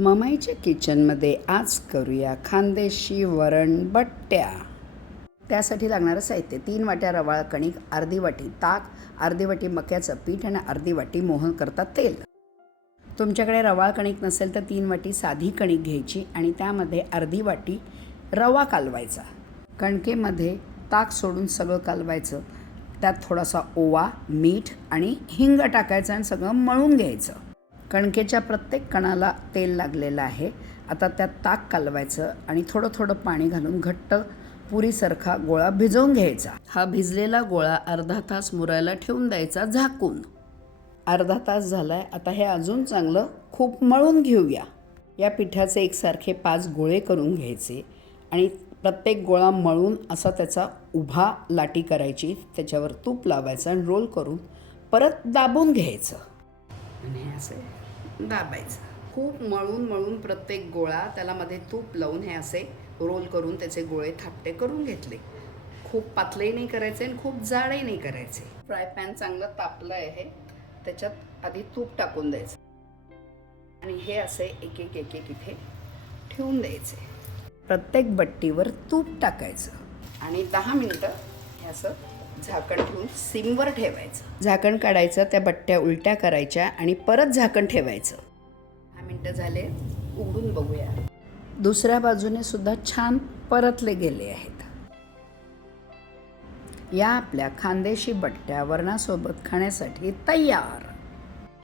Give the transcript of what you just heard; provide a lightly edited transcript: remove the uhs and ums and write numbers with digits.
ममाईच्या किचनमध्ये आज करूया खानदेशी वरण बट्ट्या। त्यासाठी लागणारं साहित्य: 3 वाट्या रवाळ कणिक, अर्धी वाटी ताक, अर्धी वाटी मक्याचं पीठ आणि अर्धी वाटी मोहन करता तेल। तुमच्याकडे रवाळ कणिक नसेल तर 3 वाटी साधी कणिक घ्यायची आणि त्यामध्ये अर्धी वाटी रवा कालवायचा। कणकेमध्ये ताक सोडून सगळं कालवायचं। त्यात थोडासा ओवा, मीठ आणि हिंग टाकायचं आणि सगळं मळून घ्यायचं। कणकेच्या प्रत्येक कणाला तेल लागलेलं आहे। आता त्यात ताक कालवायचं आणि थोडं थोडं पाणी घालून घट्ट पुरीसारखा गोळा भिजवून घ्यायचा। हा भिजलेला गोळा अर्धा तास मुरायला ठेवून द्यायचा झाकून। अर्धा तास झालाय, आता हे अजून चांगलं खूप मळून घेऊया। या पिठाचे एकसारखे 5 गोळे करून घ्यायचे आणि प्रत्येक गोळा मळून असा त्याचा उभा लाटी करायची, त्याच्यावर तूप लावायचं आणि रोल करून परत दाबून घ्यायचं आणि हे असे दाबायचं। खूप मळून प्रत्येक गोळा त्याला मध्ये तूप लावून हे असे रोल करून त्याचे गोळे थापटे करून घेतले। खूप पातळही नाही करायचे आणि खूप जाडही नाही करायचे। फ्राय पॅन चांगलं तापलं आहे, त्याच्यात आधी तूप टाकून द्यायचं आणि हे असे एक एक इथे ठेवून द्यायचे। प्रत्येक बट्टीवर तूप टाकायचं आणि 10 मिनिटं हे असं झाकण ठेवून सिमवर ठेवायचं। झाकण काढायचं, त्या बट्ट्या उलट्या करायच्या आणि परत झाकण ठेवायचं। 10 मिनिटं झाले, उघडून बघूया। दुसऱ्या बाजूने सुद्धा छान परतले गेले आहेत। या आपल्या खानदेशी बट्ट्या वरणासोबत खाण्यासाठी तयार।